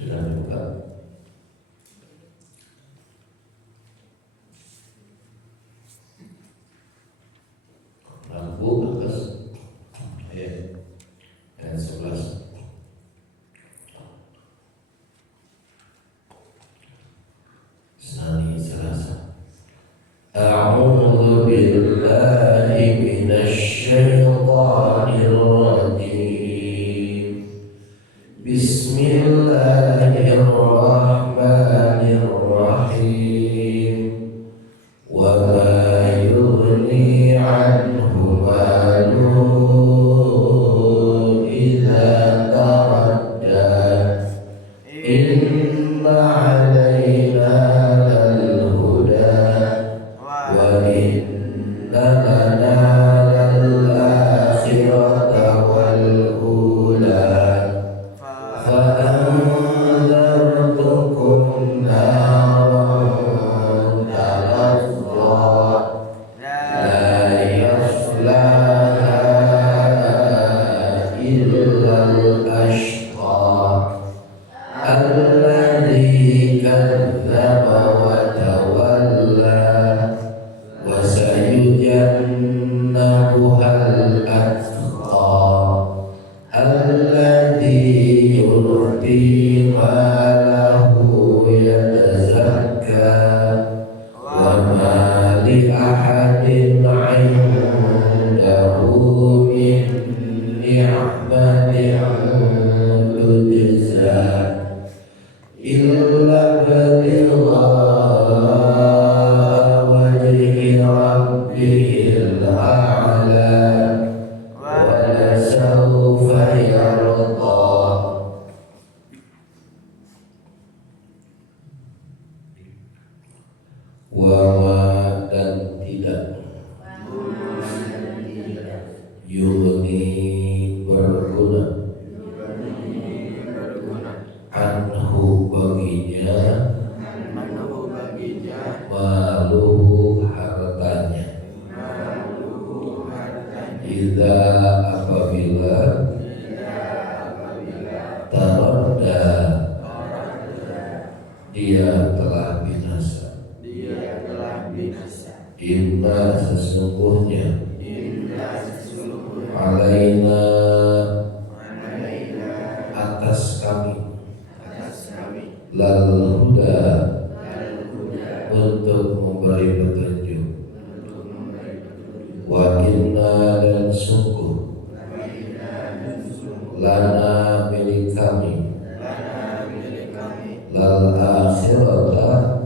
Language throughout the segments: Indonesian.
Sudah buka. Lampu atas ayat 11. Sani Selasa. A'udzu billahi minasy syaithanir rajim. Bismillahirrahmanirrahim. Wa ma yughni 'anhu maluhu idza taradda. Inna 'alaina lal huda wa inna lana lal akhirata wal ula. فأنذرتكم نارا تلظى لا يصلاها إلا الأشقى الذي كذب وتولى وسيجنبها الأتقى الذي يؤتي ماله يتزكى وما لأحد عنده من نعمة تجزى إلا ابتغاء وجه ربه الأعلى ولسوف يرضى. Wama dan tidak yughni berguna anhu baginya maluhu hartanya idza apabila taradda dia telah binasa. Inna sesungguhnya alaina atas kami lal huda untuk memberi petunjuk wa inna dan sungguh lana milik kami lal akhirata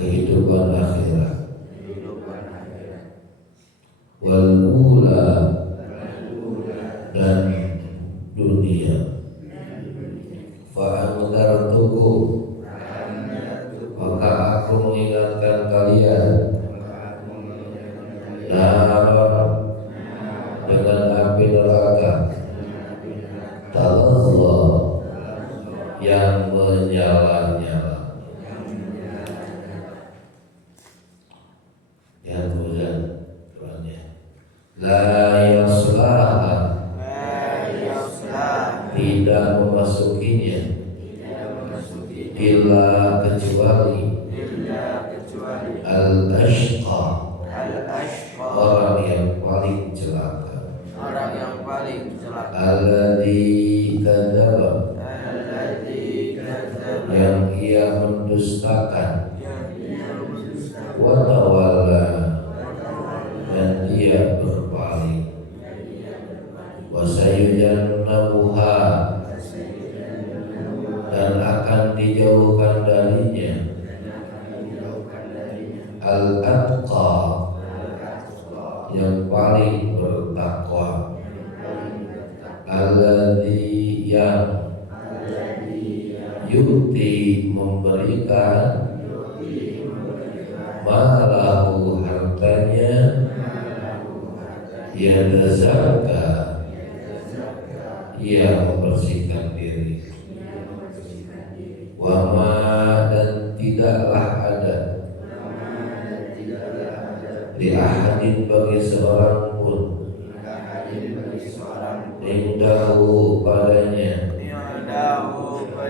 kehidupan akhirat wal ula dan dunia. Fa'anzartukum maka aku mengingatkan kalian naron dengan api neraka talazza yang menyala-nyala. Ya Tuhan, la yaslaha tidak memasukinya illa kecuali al-ashqa orang yang paling celaka alladzi kadzaba yang ia mendustakan wa tawalla dan dia berpaling wa sayujannabuha dan akan dijauhkan darinya al-atqa yang paling bertakwa alladzi yang yu'ti memberikan malahu hartanya yatazakka ia membersihkan diri wama dan tidaklah ada li ahadin bagi seorang pun indahu padanya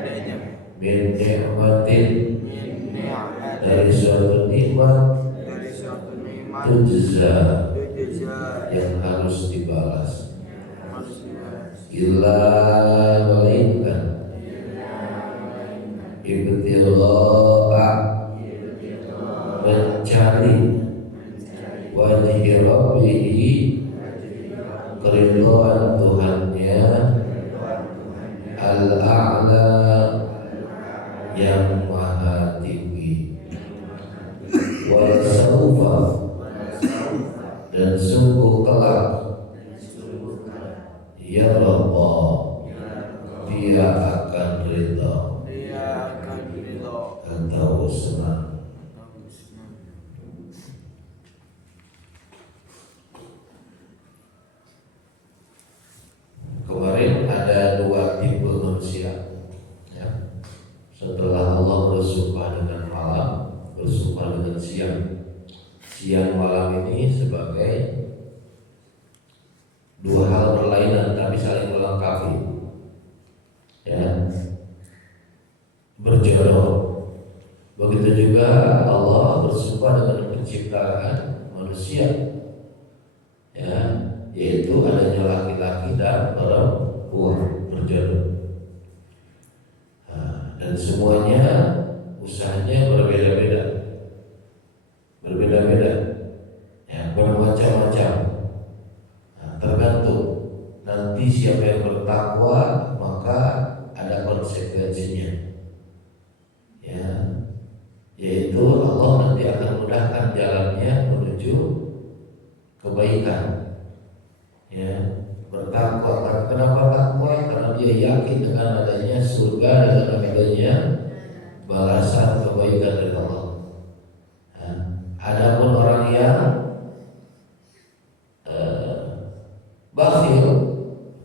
padanya min ni'matin min ni'matin dari suatu nikmat dari suatu nikmat tujza tujza yang harus dibalas manusia illa melainkan ibtigha'a mencari wajhi rabbihi keridhaan Tuhannya al-a'la yang maha tinggi wa saufa dan sungguh kelak ya Allah dia akan ridha dia akan ridho atau senang. Kemarin ada dua tipe manusia ya. Setelah Allah bersumpah dengan malam, bersumpah dengan siang. Siang malam ini sebagai dua hal berlainan tapi saling melengkapi ya, berjodoh. Begitu juga Allah bersumpah dengan penciptaan manusia ya, yaitu adanya laki-laki dan perempuan berjodoh. Dan semuanya usahanya berbeda-beda ya, bermacam-macam. Tergantung nanti siapa yang bertakwa maka ada konsekuensinya ya, yaitu Allah nanti akan mudahkan jalannya menuju kebaikan ya. Bertakwa, kenapa takwa? Karena dia yakin dengan adanya surga, dengan adanya balasan kebaikan dari Allah. Adapun orang yang bakhil,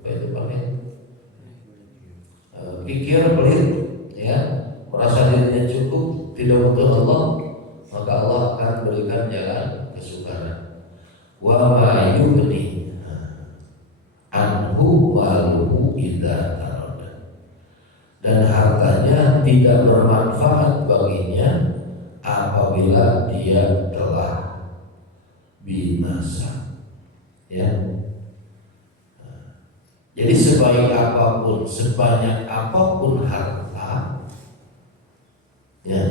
apa itu pakai pikir pelit ya, merasa dirinya cukup, tidak butuh Allah, maka Allah akan berikan jalan kesukaran. Wa ma yughni anhu maluhu idza tarada, dan hartanya tidak bermanfaat baginya apabila dia telah binasa ya. Jadi sebaik apapun, sebanyak apapun harta ya,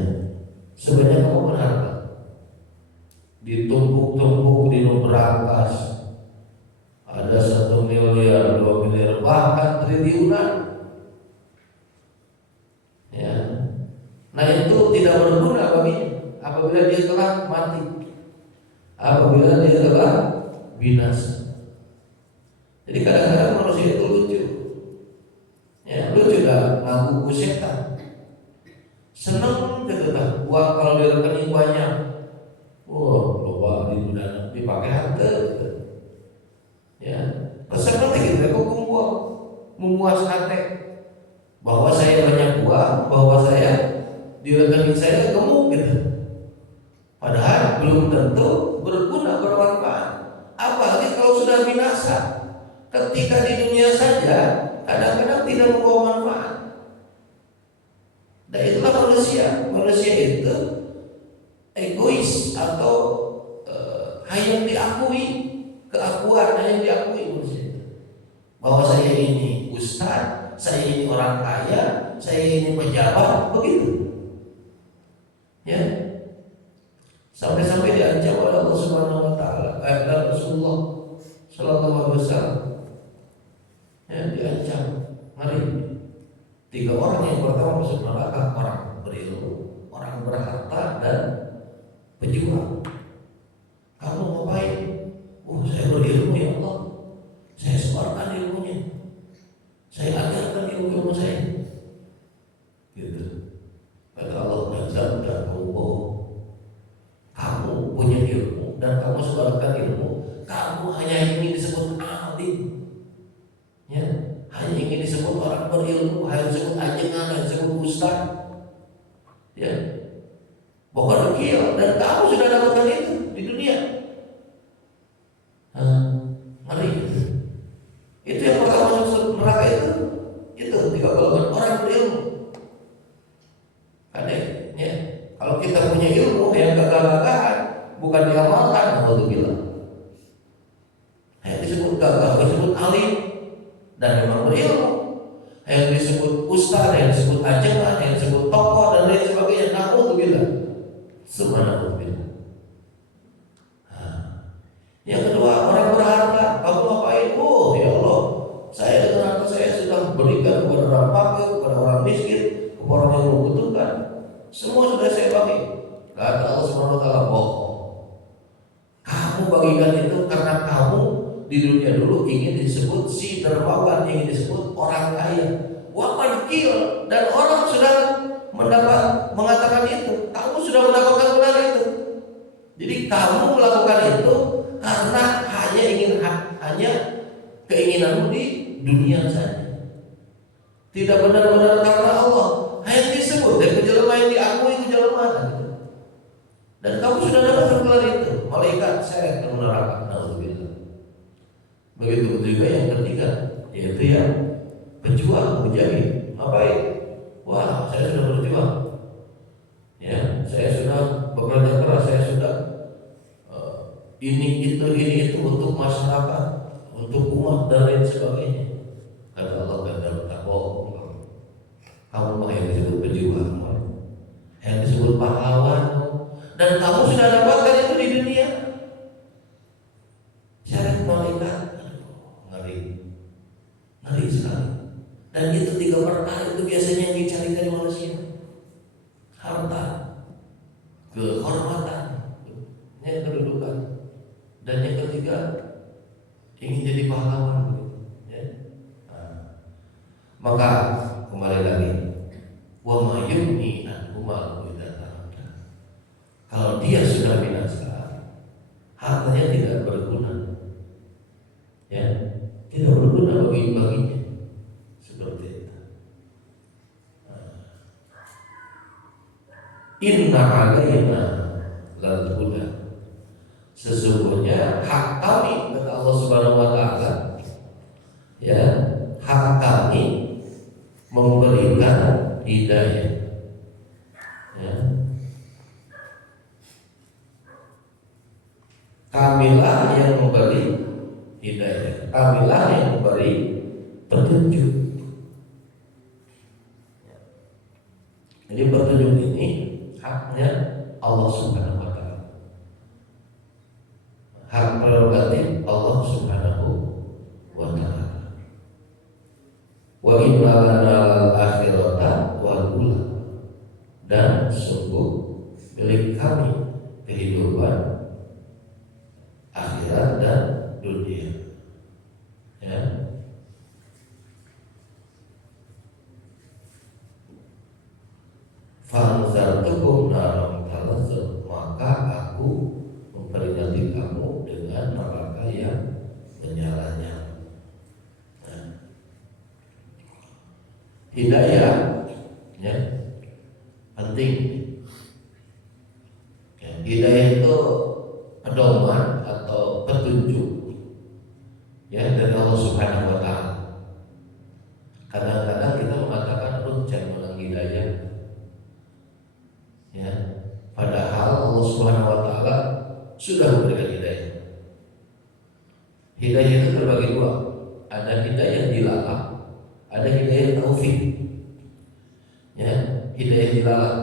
sebanyak apapun harta ditumpuk-tumpuk di berangkas, ada 1 miliar, 2 miliar, bahkan triliunan ya. Nah itu tidak berguna baginya apabila dia telah mati, apabila dia telah binasa. Jadi kadang-kadang manusia itu lucu ya, lucu dah ngaku setan, seneng gitu dah uang kalau di rekening banyak, wah lupa dipakai harta gitu ya, keseneng gitu, kok memuaskan bahwa saya banyak uang, bahwa saya di rekening saya gemuk gitu, padahal belum tentu berguna, bermanfaat, apalagi kalau sudah binasa. Ketika di dunia saja kadang-kadang tidak membawa manfaat. Dan itulah manusia itu egois atau hanya diakui, keakuan hanya diakui manusia itu, bahwa saya ini ustaz, saya ini orang kaya, saya ini pejabat, begitu ya. Sampai-sampai diancam oleh Allah Subhanahu wa taala, dan Rasulullah sallallahu alaihi wasallam ya, diancam ngeri. 3 orang yang pertama masuk neraka: orang berilmu, orang berharta, dan pejuang. Kamu ngapain? Saya berilmu ya Allah, saya sebarkan ilmunya, saya ajarkan ilmu saya gitu. Kata Allah, dan kamu bohong. Kamu punya ilmu dan kamu sebarkan ilmu, kamu hanya ingin disebut alim ya, hanya ingin disebut orang berilmu, hanya disebut ajengan, hanya disebut ustaz ya, bukan kial, dan kamu sudah dapatkan itu di dunia. Ngeri itu yang pertama masuk neraka itu 3 golongan: orang berilmu, Aneh, ya. Kalau kita punya ilmu yang gagah-gagahan, bukan diamalkan, alhamdulillah. Yang disebut gagah, disebut alim, dan memang berilmu. Yang disebut ustaz, yang disebut ajengan, yang disebut tokoh dan lain sebagainya, alhamdulillah. Subhanallah. Yang kedua, orang berharta, kamu ngapain? Oh ya Allah, saya dengan harta saya sudah berikan kepada orang fakir, kepada orang miskin, kepada orang yang membutuhkan. Semua sudah saya bagi. Kata Allah Subhanahu wa taala, bohong. Kamu bagikan itu karena kamu di dunia dulu ingin disebut si dermawan, ingin disebut orang kaya. Wa man qil, dan orang sudah mengatakan itu. Kamu sudah mendapatkan benar itu. Jadi kamu melakukan itu karena hanya keinginanmu di dunia saja. Tidak benar-benar karena Allah. Hanya disebut dan kejelmaan yang diakui kejelmaan. Dan kamu sudah dapat gelar itu. Malaikat seret ke neraka. Alhamdulillah. Begitu juga yang ketiga, yaitu yang pejuang, mujahid. Ngapain? Wah, saya sudah berjuang. Ya, saya sudah bekerja keras, saya sudah ini itu untuk masyarakat, untuk umat dan lain sebagainya. Kata Allah, tak bohong. Kamu mah yang disebut pejuang, yang disebut pahlawan, dan kamu sudah dapatkan itu di dunia. Syarat malaikat, ngeri sekali. Dan itu 3 perkara itu biasanya yang dicari dari manusia: harta, kehormatan, kedudukan, dan yang ketiga ingin jadi pahlawan. Maka kembali lagi, wa ma yumni an umaru idza tarakta. Kalau dia sudah binasa, hartanya tidak berguna. Ya, tidak berguna baginya. Seperti itu. Inna alaina lal huda. Sesungguhnya hak kami, kata Allah Subhanahu wa taala, ya, hak kami memberikan hidayah. Ya. Kamilah yang memberi hidayah, kamilah yang memberi petunjuk. Jadi petunjuk ini haknya Allah Subhanahu wa taala. Hak prerogatif Allah Subhanahu wa taala. Wa inna lana al-akhirata wal ula, dan sungguh milik kami kehidupan akhirat dan dunia. Ya. Fanzartukum naram talazzu, maka aku memperingati kamu dengan neraka yang menyala-nyala. Hidayah, ya, penting. Ya, hidayah itu pedoman atau petunjuk, ya, dari Allah Subhanahu wa taala. Kadang-kadang kita mengatakan jangan hidayah, ya, padahal Allah Subhanahu wa taala sudah memberikan hidayah. Hidayah itu terbagi 2. Ada hidayah dilalah, ada hidayah taufik. Ya, hidayah dilalah.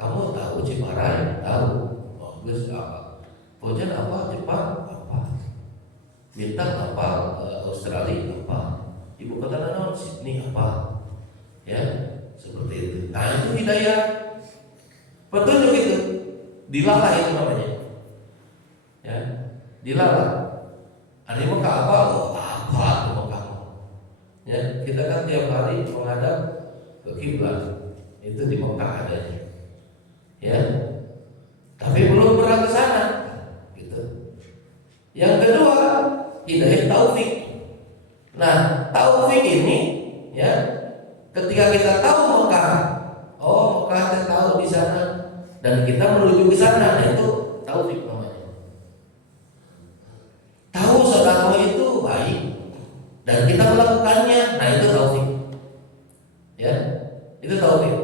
Kamu tahu Ciparai? Tahu. Oh, geus apa? Pojan apa? Jepang apa? Bintang apa? Australia apa? Ibu kota naon? Sydney apa? Ya, seperti itu. Nah, itu hidayah. Petunjuk itu dilalah, itu namanya. Ya, dilalah. Ada Mekah apa? Oh, apa itu Mekah? Ya, kita kan tiap hari menghadap ke kiblat. Itu di Mekah adanya. Ya. Tapi belum pernah ke sana. Gitu. Yang kedua, hidayah taufik. Nah, taufik ini, ya, ketika kita tahu Mekah, oh Mekah kita tahu di sana dan kita menuju ke sana, nah itu taufik namanya. Tahu sedekah itu baik dan kita melakukannya, nah itu taufik. Ya, itu taufik.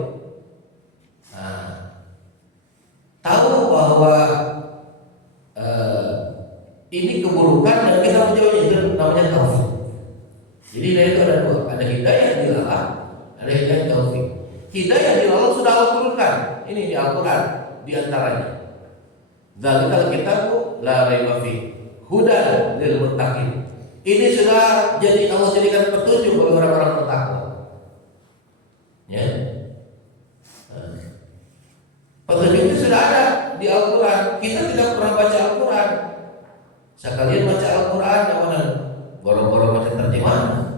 namanya taufik. Jadi hidayah itu ada dua, ada hidayah dilalah, ada hidayah taufik. Hidayah dilalah sudah Allah turunkan. Ini di Al-Quran di antaranya. Dzalikal kitabu la raiba fi hudan lil muttaqin. Ini sudah jadi Allah jadikan petunjuk bagi orang-orang bertakwa. Ya. Petunjuk itu sudah ada di Al-Quran. Kita tidak pernah baca Al-Quran. Sekalian baca Al-Quran, mana boro-boro baca terjemahan.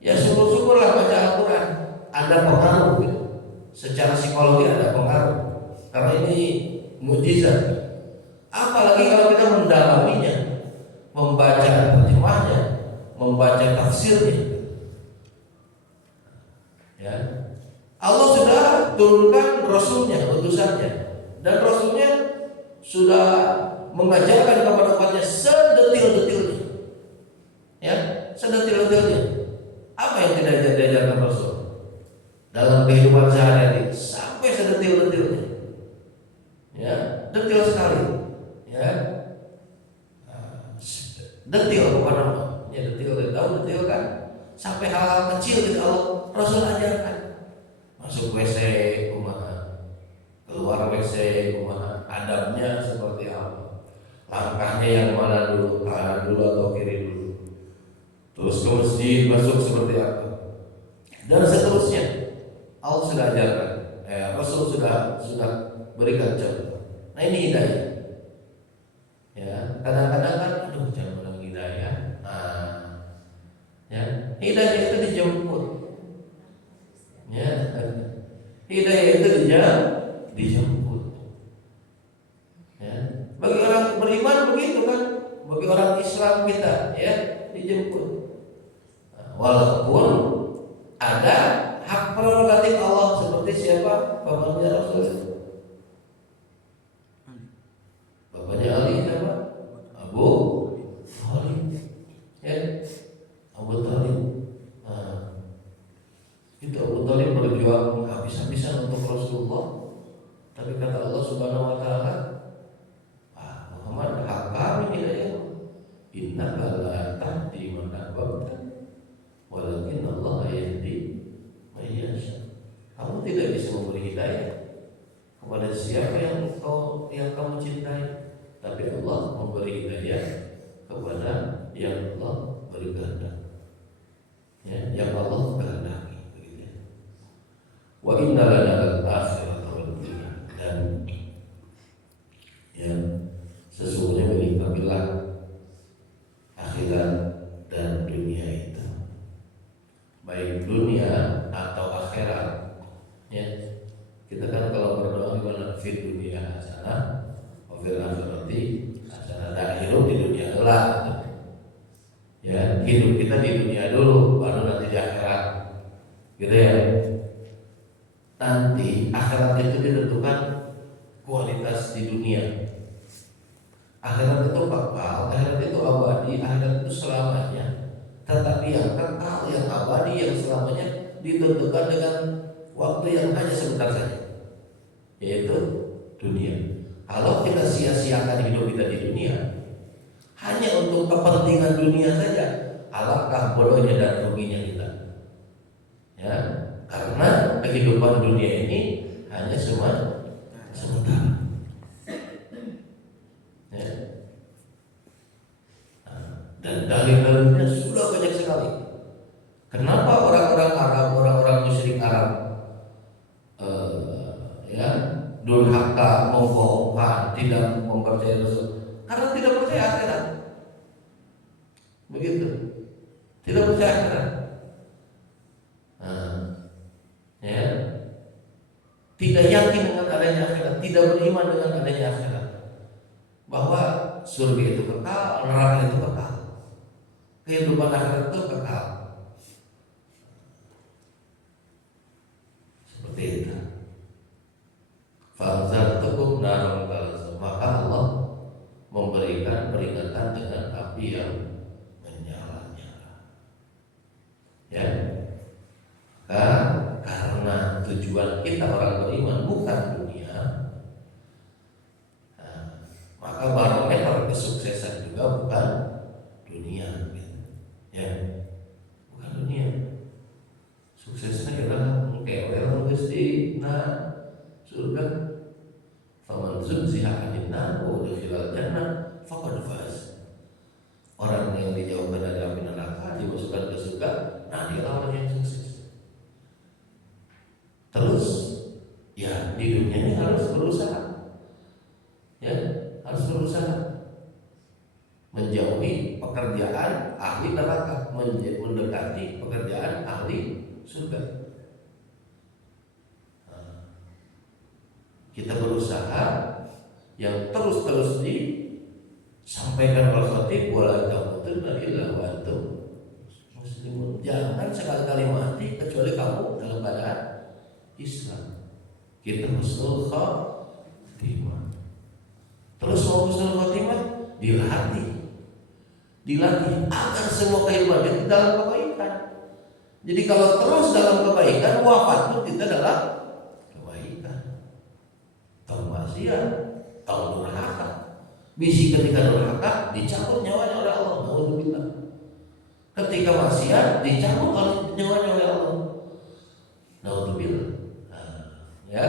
Ya syukur-syukurlah baca Al-Quran. Ada pengaruh gitu. Secara psikologi ada pengaruh. Karena ini mukjizat. Apalagi kalau kita mendalaminya, membaca terjemahnya, membaca tafsirnya. Ya. Allah sudah turunkan Rasulnya, utusannya, dan Rasulnya sudah mengajarkan kepada umatnya sedetil-detilnya. Ya, sedetil-detilnya. Apa yang tidak diajarkan Rasul dalam kehidupan sehari-hari sampai sedetil-detilnya. Ya, detil sekali. Ya, detil kepada Allah. Ya, detil, tahu detil kan? Sampai hal-hal kecil gitu Allah Rasul ajarkan. Masuk WC kumaha, keluar WC kumaha, adabnya seperti apa, langkahnya yang mana dulu, kanan dulu atau kiri dulu, terus ke masjid masuk seperti apa, dan seterusnya. Allah sudah ajarkan, Rasul sudah berikan contoh. Nah ini hidayah. Ya, kadang-kadang kan, aduh jangan bilang hidayah. Ya, hidayah itu dijemput. Ya, hidayah itu dijemput. Ya, bagi orang beriman begitu kan, bagi orang Islam kita, ya dijemput. Walaupun ada hak prerogatif Allah seperti siapa? Bapaknya Rasul. Bapaknya Ali siapa? Abu Thalib. Ya, Abu Thalib. Itu Abu Thalib berjuang habis-habisan untuk Rasulullah. Tapi kata Allah Subhanahu wa taala, Muhammad, hak kami hidayah. Innaka la tahdi man ahbabta, walakin Allah yahdi man yasha. Kamu tidak bisa memberi hidayah kepada siapa yang kamu cintai, tapi Allah memberi hidayah kepada yang Allah beri kehendak. Ya, yang Allah kehendaki. Wa inna lana al-akhirata wal dunya, dan ya sesungguhnya milik kamilah akhirat dan dunia itu, baik dunia atau akhirat. Ya, kita kan kalau berdoa gimana? Fit dunia hasanah wa fil akhirati hasanah. Dan hidup di dunia kelak. Ya, hidup kita di dunia dulu, baru nanti di akhirat. Gitu ya. Nanti akhirat itu ditentukan kualitas di dunia. Akhirat itu kekal, akhirat itu abadi, akhirat itu selamanya. Tetapi yang kekal, yang abadi, yang selamanya ditentukan dengan waktu yang hanya sebentar saja, yaitu dunia. Kalau kita sia-siakan hidup kita di dunia hanya untuk kepentingan dunia saja, alangkah bodohnya dan ruginya kita. Ya, karena kehidupan dunia ini hanya sementara. Ya. Dan dalil-dalilnya sudah banyak sekali. Kenapa orang-orang Arab, orang-orang musyrik Arab, ya durhaka, membohongkan, tidak mempercayai Rasul? Karena tidak percaya akhirat. Begitu. Tidak percaya akhirat. Ya, tidak yakin dengan adanya akhirat, tidak beriman dengan adanya akhirat, bahwa surga itu kekal, neraka itu kekal, kehidupan akhirat itu kekal. Seperti itu. Fa'anzartukum naran talazza, maka Allah memberikan peringatan dengan api yang menyala-nyala. Ya. Karena tujuan kita orang beriman bukan dunia, maka barometer kesuksesan juga bukan dunia. tertulis di surga. Faman zuhziha 'anil nar wa udkhilal jannah faqad faz. Orang yang dijauhkan dari api neraka dimasukkan ke surga, nah dia orang yang sukses. Terus ya di dunia ini harus berusaha, ya harus berusaha menjauhi pekerjaan ahli neraka, mendekati pekerjaan ahli surga. Kita berusaha yang terus disampaikan oleh khatib, wala tamutunna illa wa antum muslimun. Jangan sekali-kali mati kecuali kamu dalam keadaan Islam. Kita husnul khatimah. Terus mau husnul khatimah dilatih agar semua kehidupan kita dalam kebaikan. Jadi kalau terus dalam kebaikan, wafat pun kita dalam maksiat, tahu durhaka. Bisi ketika durhaka dicabut nyawanya oleh Allah. Alhamdulillah. Ketika maksiat dicabut nyawanya oleh Allah. Alhamdulillah. Ya.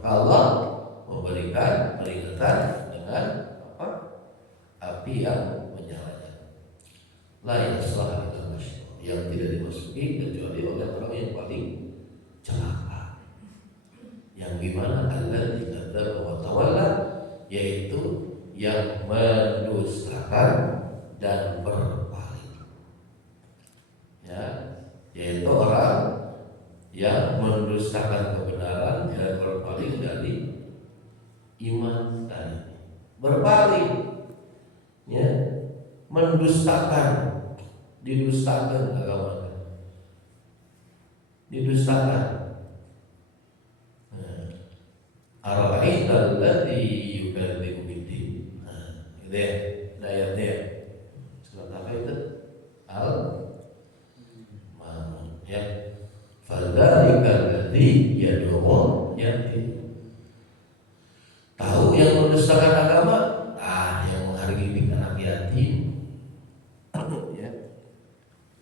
Allah memberikan peringatan dengan apa? Api yang menyalanya. La yaslah illa masyaallah, yang tidak dimasuki kecuali oleh orang yang paling celaka. Yang gimana alladzi kadzdzaba wa tawalla, yaitu yang mendustakan dan berpaling. Ya, yaitu orang yang mendustakan kebenaran dan berpaling dari iman tadi. Berpaling, ya, mendustakan, didustakan agama, didustakan. Ara'aita alladzi yukadzibu biddin. Gitu ya, ayatnya. Surat apa itu? Al-Ma'un. Ya. Fadzalika alladzi yad'u yatim. Tahu yang mendustakan agama? Yang menghargai anak yatim. Ya.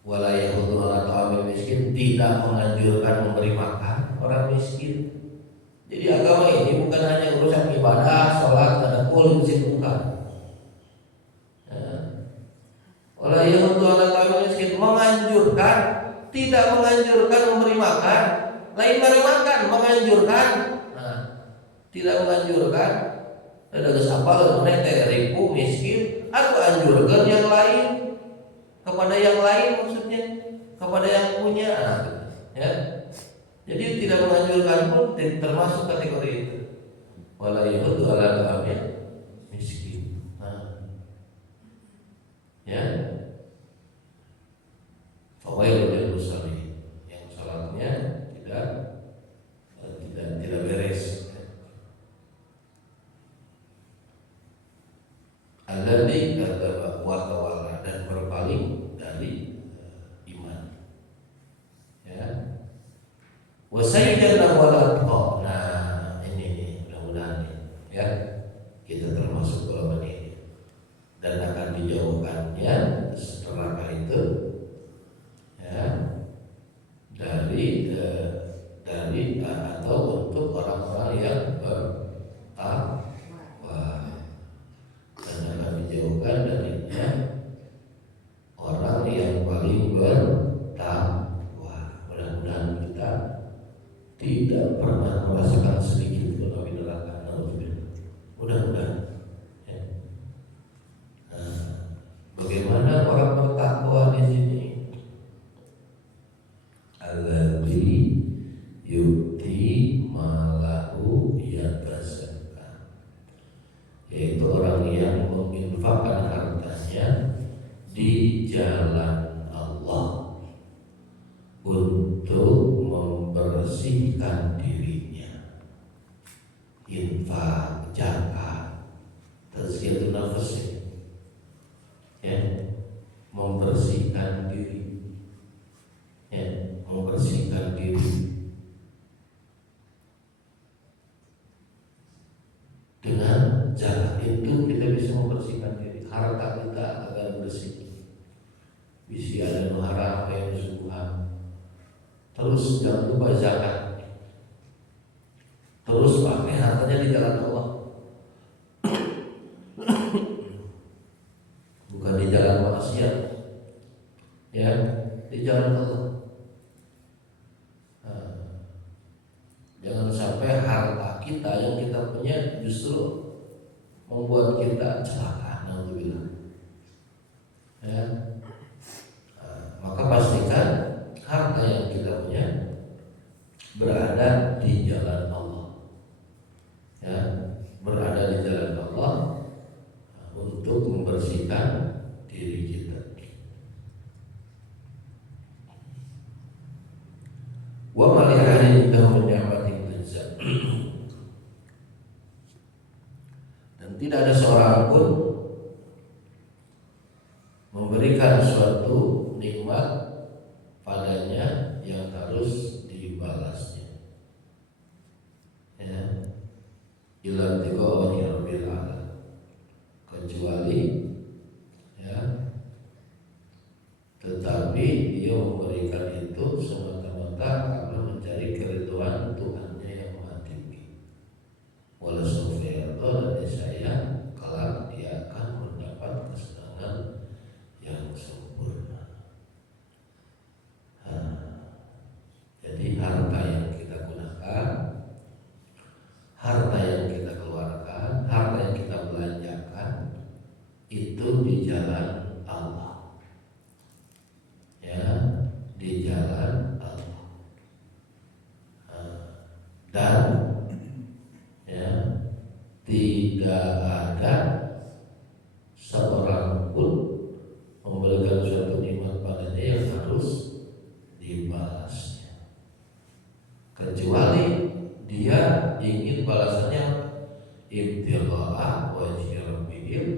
Wala yahuddu ala ta'amil miskin, tidak menganjurkan memberi makan orang miskin. Jadi agama ini bukan hanya urusan ibadah, sholat, tadabur, bukan. Oleh yang untuk anak miskin menganjurkan, tidak menganjurkan memberi makan, lain beri makan, menganjurkan. Tidak menganjurkan. Ada kesapal menete ribu miskin, atau anjurkan yang lain kepada yang lain, maksudnya kepada yang punya, ya. Jadi tidak menganjurkan pun termasuk kategori itu. Wala yahuddu ala ta'amil miskin. Ya. Fawailul lil musallin, yang salatnya tidak beres. Alladzi kadzdzaba wa tawalla, dan berpaling dari iman. Ya. Wa sayyidan wal atqa. Nah, ini mudah-mudahan ya kita termasuk golongan ini dan akan dijauhkannya neraka itu, ya, dari atau untuk orang-orang yang bertakwa, dan akan dijauhkan darinya orang yang paling bertakwa. Mudah-mudahan kita tidak pernah merasakan sedikit pun api neraka. Mudah-mudahan. Ya. Bagaimana orang bertakwa di sini? Alladzi yu'ti malahu yatazakka, yaitu orang yang menginfakkan hartanya di jalan Allah untuk membersihkan dirinya. Infak, zakat, tazkiyatun nafs, ya, membersihkan diri, ya, membersihkan diri. Dengan zakat itu kita bisa membersihkan diri, harta kita agar bersih. Bisa ada haram yang subuhan. Terus Terus jangan lupa zakat. Terus pakai hartanya di jalan Allah, bukan di jalan maksiat, ya, di jalan Allah. Nah, jangan sampai harta kita yang kita punya justru membuat kita celaka. Alhamdulillah. Ya. Nah, maka pastikan harta yang kita punya berada di jalan Allah, ya, berada di jalan Allah untuk membersihkan diri kita. Wa ma li ahadin indahu min ni'matin tujza. Dan tidak ada seorang pun memberikan suatu nikmat padanya yang harus dibalasnya, ya, illa tiqa wajhi rabbil alamin, kecuali, ya, tetapi dia memberikan itu semata-mata karena mencari keridhaan Tuhannya yang Maha Tinggi. Wala sawfa yarda, dan saya kelak dia akan mendapat kesenangan yang sempurna. Jadi harta yang kita gunakan, harta yang kita keluarkan, harta yang kita belanjakan itu di jalan Allah, ya, di jalan Allah. Dan, ya, tidak ada seorang pun memberikan suatu nikmat padanya yang harus dibalasnya, kecuali dia ingin balasannya ibtigha'a wajhi rabbihil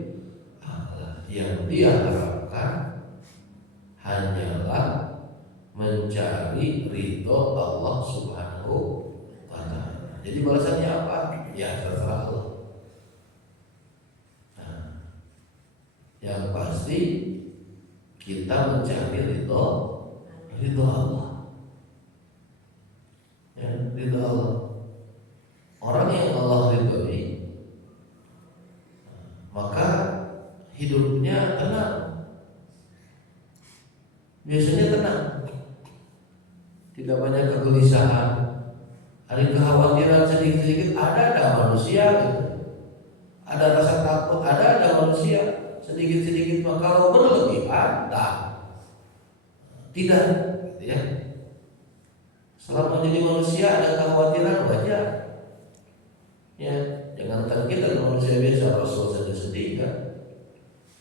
a'la. Yang dia harapkan hanyalah mencari ridho Allah Subhanahu wa ta'ala. Jadi balasannya apa? Ya terserah Allah. Nah, yang pasti kita mencari ridho Allah, ya, ridho Allah. Orang yang Allah ridhoi, maka hidupnya tenang, biasanya tenang, tidak banyak kegelisahan, ada kekhawatiran sedikit-sedikit, ada manusia gitu. Ada rasa takut, ada manusia sedikit-sedikit. Maka kalau berlebihan, tidak, gitu ya. Selama menjadi manusia ada kekhawatiran, wajar. Ya, jangankan kita manusia biasa, Rasul saja sedih kan?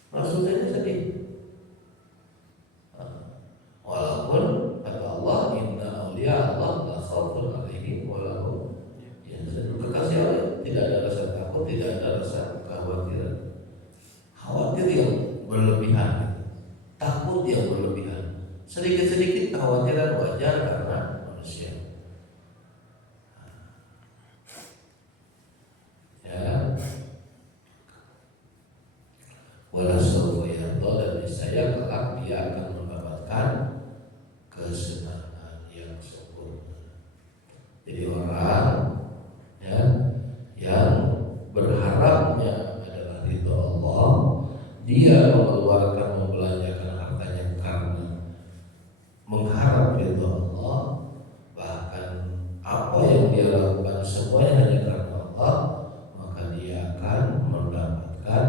Rasul saja sedih. Walaupun kata Allah, inna awliya Allah la khaufun alaihim wa lahum yahzanun. Kekasih Allah tidak ada rasa takut, tidak ada rasa kekhawatiran. Khawatir yang berlebihan, takut yang berlebihan, sedikit-sedikit kekhawatiran wajar karena manusia. Ya, wala sawfa yarda, dan saya kelak dia akan mendapatkan kesenangan yang sempurna. Jadi orang, ya, yang berharapnya adalah ridho Allah, dia mengeluarkan, membelanjakan hartanya karena mengharap ridho Allah, bahkan apa yang dia lakukan semuanya hanya karena Allah, maka dia akan mendapatkan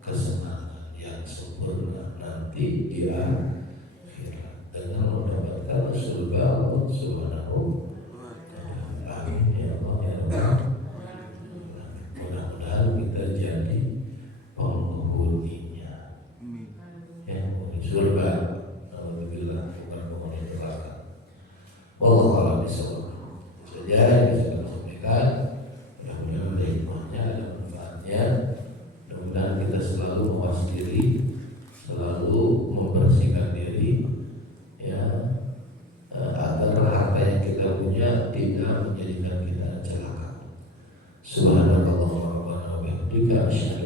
kesenangan yang sempurna nanti di akhirat dengan mendapatkan surga Allah Subhanahu wa ta'ala. Amin ya Allah ya Rabbal. Mudah-mudahan kita jadi penghuninya, ya, penghuni surga. Alhamdulillah, bukan penghuni neraka. Wallahu a'lam bishawab. Saja yang bisa kami sampaikan. Mudah-mudahan ada hikmahnya, ada manfaatnya. Mudah-mudahan kita selalu mawas diri, selalu membersihkan diri, ya, agar harta yang kita punya tidak menjadikan kita celaka. Subhanallah wa bihamdika, asyhadu